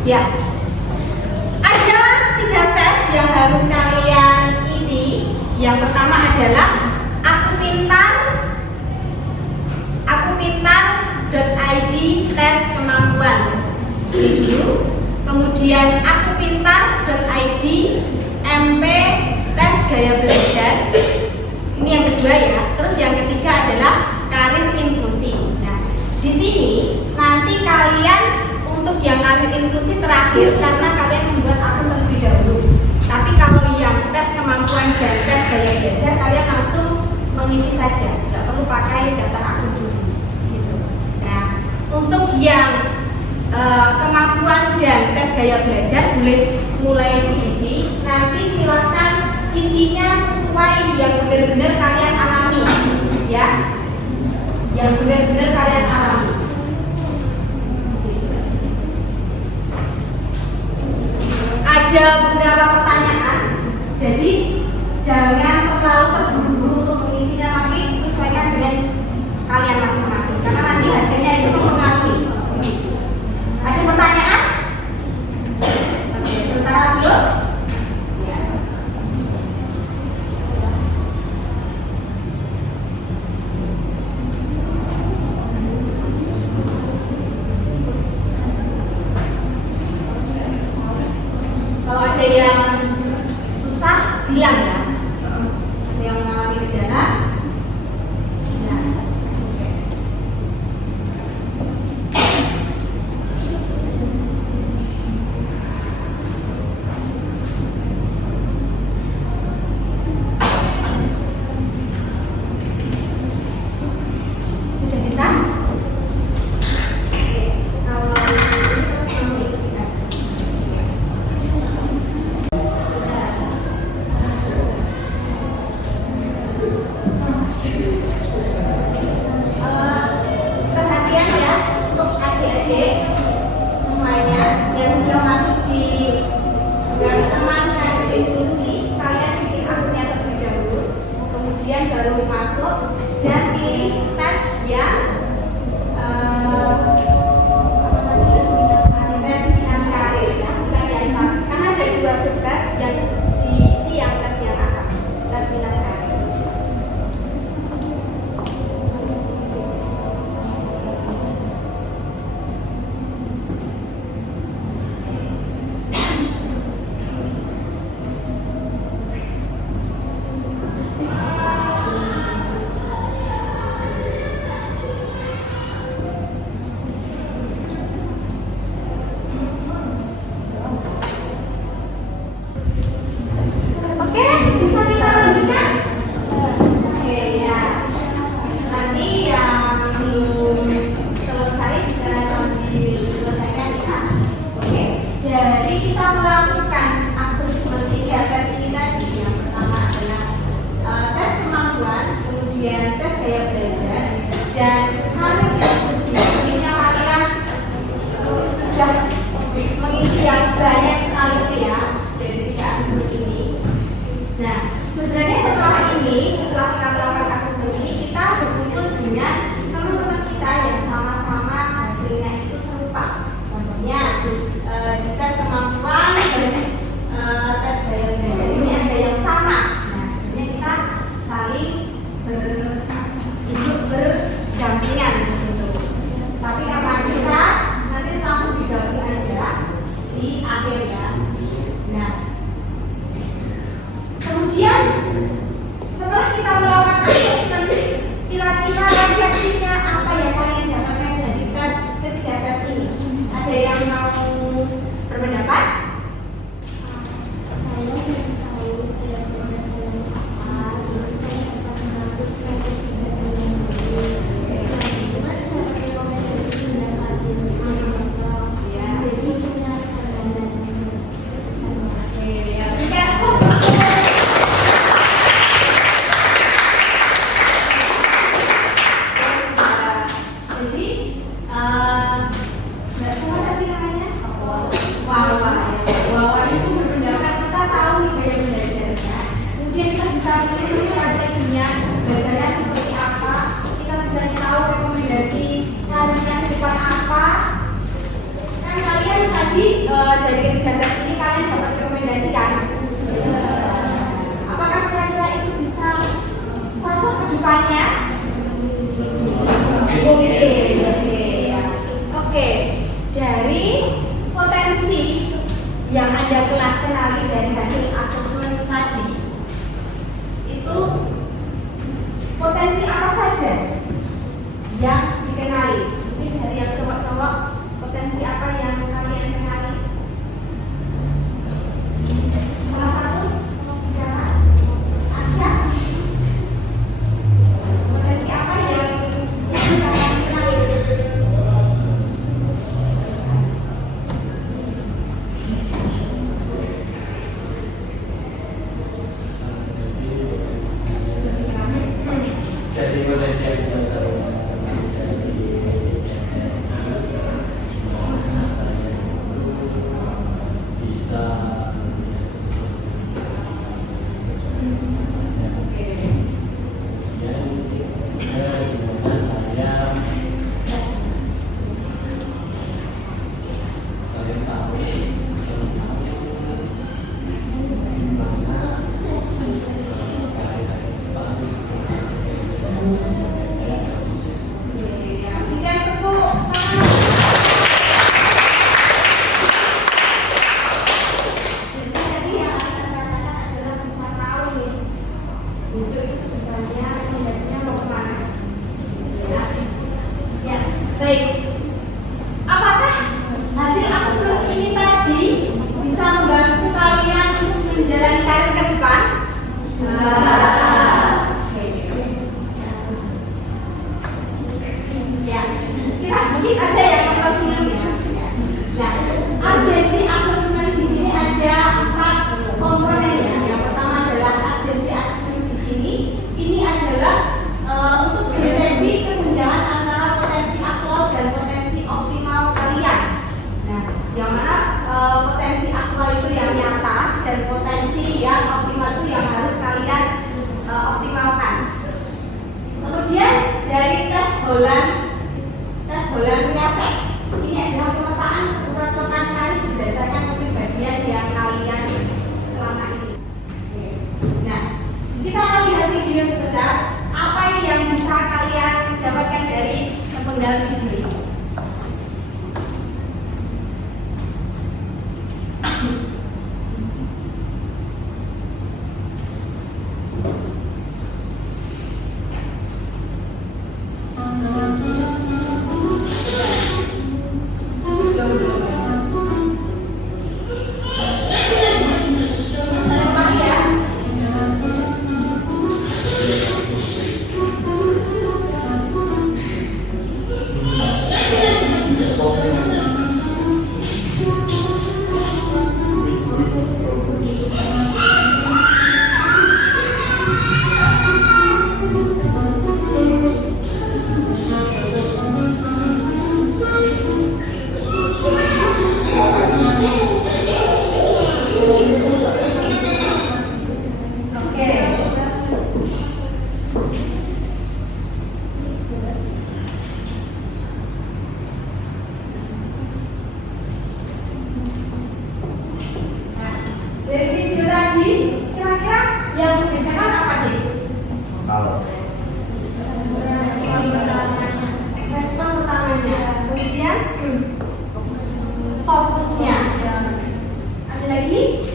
Ya, ada 3 tes yang harus kalian isi. Yang pertama adalah akupintar.id tes kemampuan. Ini dulu. Kemudian akupintar.id MP tes gaya belajar. Ini yang kedua ya. Terus yang ketiga adalah karir inklusi. Nah, di sini nanti kalian untuk yang karir inklusi terakhir karena kalian membuat akun terlebih dahulu. Tapi kalau yang tes kemampuan dan tes gaya belajar kalian langsung mengisi saja, nggak perlu pakai daftar akun dulu. Gitu. Nah, untuk yang kemampuan dan tes gaya belajar boleh mulai diisi. Nanti silakan isinya sesuai yang benar-benar kalian alami, ya. Yang benar-benar kalian alami. Ada beberapa pertanyaan, jadi jangan terlalu terburu-buru untuk mengisinya, tapi sesuaikan dengan kalian masing-masing karena nanti hasilnya itu mempengaruhi. Ada pertanyaan? Oke, sebentar dulu. Ya. Kalau ada yang susah, bilang ya. Ada yang mengalami kendala, bilang. Sudah bisa? Oke, kalau ini terus mengikuti. melakukan asesmen 3 tes ini tadi, yang pertama adalah tes kemampuan, kemudian tes gaya belajar, dan kemarin ya sebenarnya kalian sudah mengisi yang banyak sekali itu ya dari 3 asesmen ini. Nah, sebenarnya setelah kita melakukan asesmen ini, kita berkumpul dengan teman-teman kita yang sama-sama hasilnya itu serupa. Contohnya di tes kemampuan dan tes gaya belajar ini ada yang sama. Nah, sebenarnya kita saling berdampingan gitu. Tapi karena kita nanti langsung digabung aja di akhir ya. Nah, kemudian setelah kita melakukan asesmen, kira-kira refleksinya apa ya kalian dapatkan dari tes ketiga tes ini? Ada yang mau berpendapat? Dari ketiga tes ini kalian dapat rekomendasi kan? Apakah kira-kira itu bisa cocok ke depannya? Oke. Dari potensi yang Anda telah kenali dari hasil asesmen tadi, itu potensi apa saja yang dikenali? Mungkin dari yang cowok-cowok, potensi apa yang kalian kenali? Salah satu bicara Asya, potensi apa yang kalian kenali? Jadi potensi yang Baik, apakah hasil asesmen ini tadi bisa membantu kalian menjalani karir ke depan? Ya, kita sedikit aja yang memperhatikannya. Nah, urgensi asesmen di sini ada 4 komponen ya. Yang pertama adalah urgensi asesmen di sini. Ini adalah untuk mendeteksi kesenjangan antara potensi aktual dan potensi optimal kalian. Nah, yang mana potensi aktual itu yang nyata dan potensi yang optimal itu yang harus kalian optimalkan. Kemudian dari tes Holland Nyasek, ini adalah pemetaan kecocokan kalian berdasarkan kepribadian yang kalian selama ini. Nah, kita akan lihat video sebentar. Apa yang bisa kalian dapatkan dari sepenggal video ini? tadi, kira-kira yang membedakan apa nih? Kalau Respon utamanya, kemudian fokusnya. Ada lagi?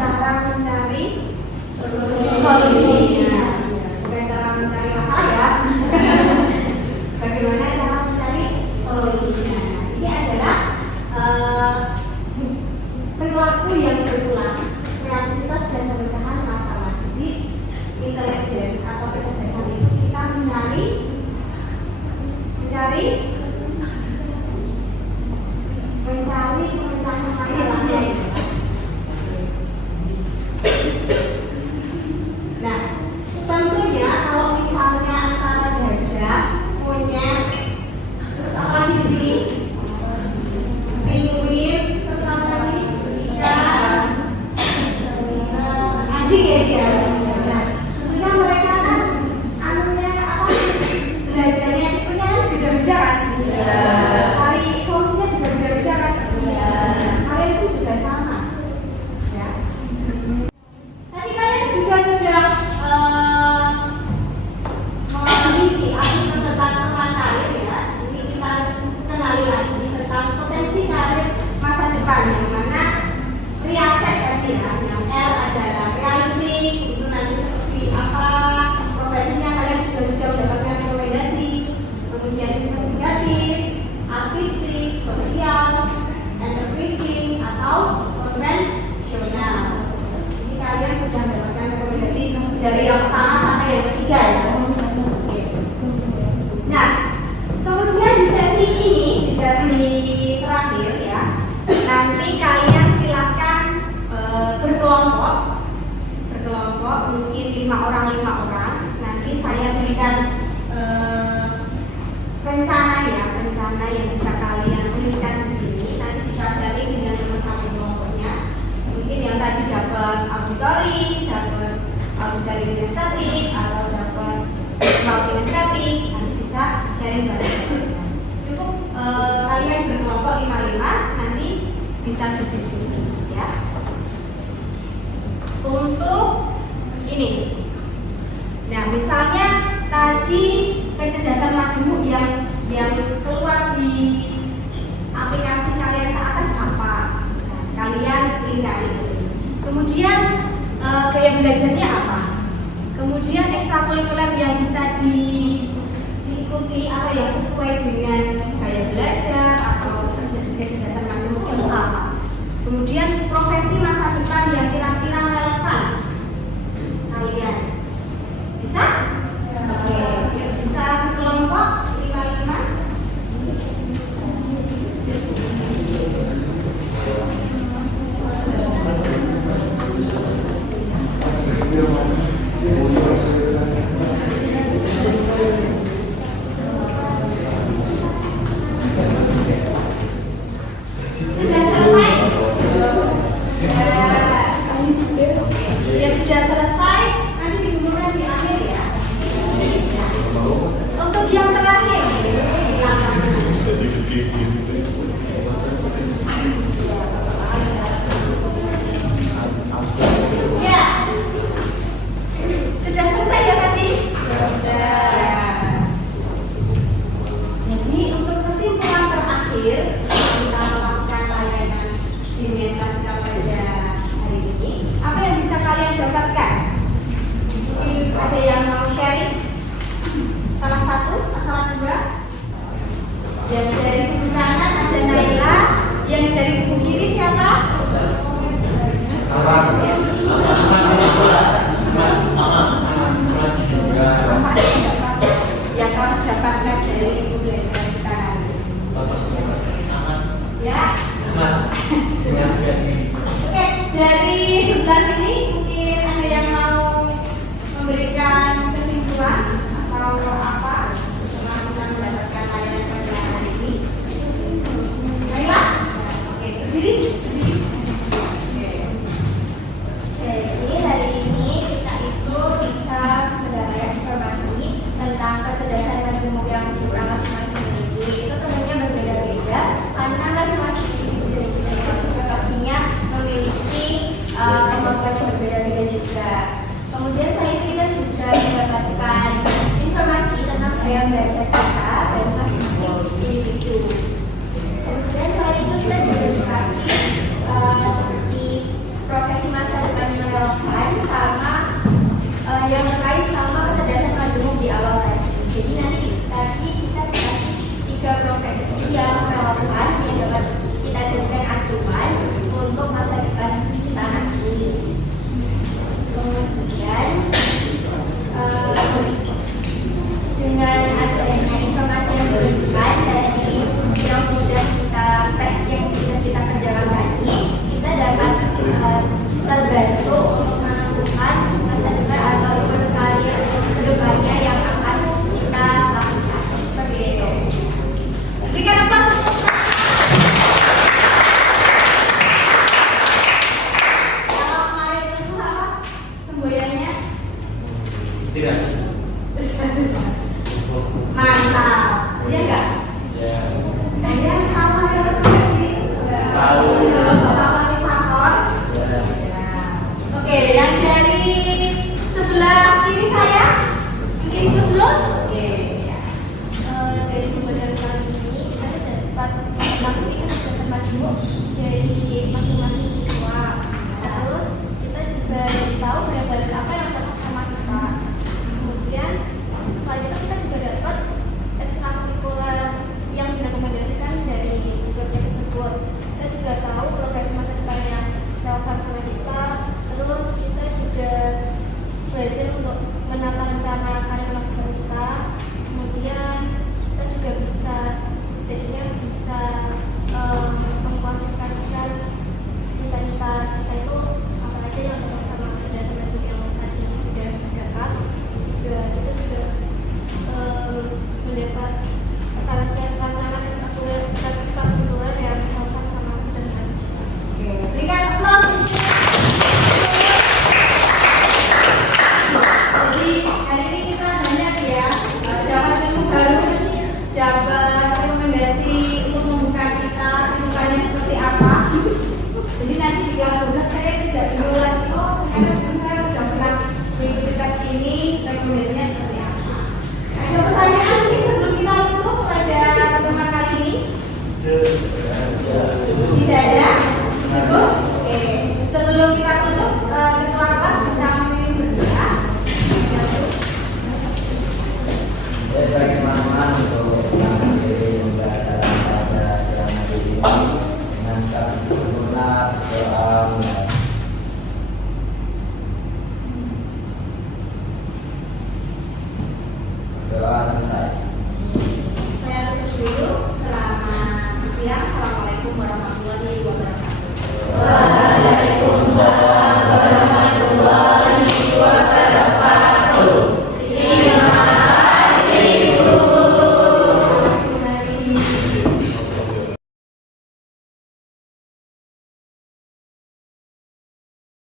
Cara mencari solusinya. Bukan cara mencari masalah ya. Bagaimana cara mencari solusinya? Ini adalah perilaku yang berulang, kreativitas dan pemecahan masalah. Jadi intelijen atau kecerdasan itu kita mencari pemecahan masalahnya. Nah, tentunya kalau misalnya antara gajah, monyet, terus apa lagi di sini? Penguin, terutama lagi ikan, anjing ya dia. Nah, sebenarnya mereka kan anunya apa? Belajarnya itunya kan beda-beda kan? Cari solusinya juga beda-beda kan? Hal itu juga sama. Ya. Tadi kalian juga sudah mengisi asesmen tentang teman karir ya. Ini kita kenali lagi tentang potensi karir masa depan yang mana reaset tadi ya. Yang R adalah realistik, itu nanti seperti apa profesinya, kalian juga sudah mendapatkan rekomendasi. Kemudian investigatif, artistik, sosial, enterprising atau konvensional. Ini kalian sudah mendapatkan rekomendasi dari yang pertama sampai yang ketiga ya. Nah, kemudian di sesi ini, di sesi terakhir ya, nanti kalian silakan berkelompok, mungkin 5 orang. Nanti saya berikan rencana yang bisa kalian tuliskan di sini. Nanti bisa sharing dengan teman satu kelompoknya. Mungkin yang tadi dapat auditory kinestetik atau dapat kinestetik, nanti bisa sharing bareng. Cukup kalian berkelompok 5-5, nanti bisa berdiskusi ya. Untuk ini, nah misalnya tadi kecerdasan majemuk yang keluar di aplikasi kalian ke atas apa? Nah, kalian lihat itu. Kemudian gaya belajarnya apa? Kemudian ekstrakurikuler yang bisa diikuti atau yang sesuai dengan gaya belajar atau kecerdasan majemuk itu apa? Kemudian profesi masa depan yang kira-kira relevan kalian bisa? Oke, bisa kelompok 5-5. Sudah selesai? Ya sudah selesai, nanti dikumpulkan di akhir ya. Untuk yang terakhir, ya sudah selesai ya tadi? Sudah. Jadi untuk kesimpulan terakhir, kita melakukan layanan di Medclassical pada hari ini, apa yang bisa kalian dapatkan? Mungkin ada yang mau sharing? Salah satu, salah dua. Yang dari kubu kanan ada Naila, yang dari kubu kiri siapa? Yang kamu dapatkan dari kubu belajar kita hari ini. Ya. Oke, dari sebelah sini mungkin ada yang mau memberikan kesimpulan atau apa setelah kita mendapatkan layanan pada hari ini. Bu dari masing-masing siswa. Terus kita juga tahu belajar apa yang cocok sama kita. Kemudian selain itu kita juga dapat ekstrakurikuler yang direkomendasikan dari webnya tersebut. Kita juga tahu progres masa depan yang relevan sama kita. Terus kita juga belajar untuk menata rencana karir masa depan kita. Kemudian kita juga bisa mengklasifikasikan cita-cita kita itu apa aja yang cocok sama kita, sama yang tadi sudah disingkat. Juga kita juga mendapat rancangan ekstrakurikuler yang relevan sama cita-cita kita. Oke, berikan aplaus. Jadi hari ini kita banyak ya dapat ilmu baru, dapat rekomendasi untuk membuka kita, bukanya seperti apa. Jadi nanti di kelas 12 saya tidak perlu lagi, oh karena saya sudah pernah mengikuti tes ini, rekomendasinya seperti apa. Ada pertanyaan mungkin sebelum kita tutup pada pertemuan kali ini? Tidak ada? Cukup? Oke. Sebelum kita tutup, ketua kelas bisa memimpin berdoa. Ya, bagi teman-teman untuk mengakhiri pembelajaran pada siang hari ini dengan kami sempurna berdoa mulai. Doa selesai. Saya tutup dulu. Selamat siang. Assalamualaikum warahmatullahi wabarakatuh. Waalaikumsalam.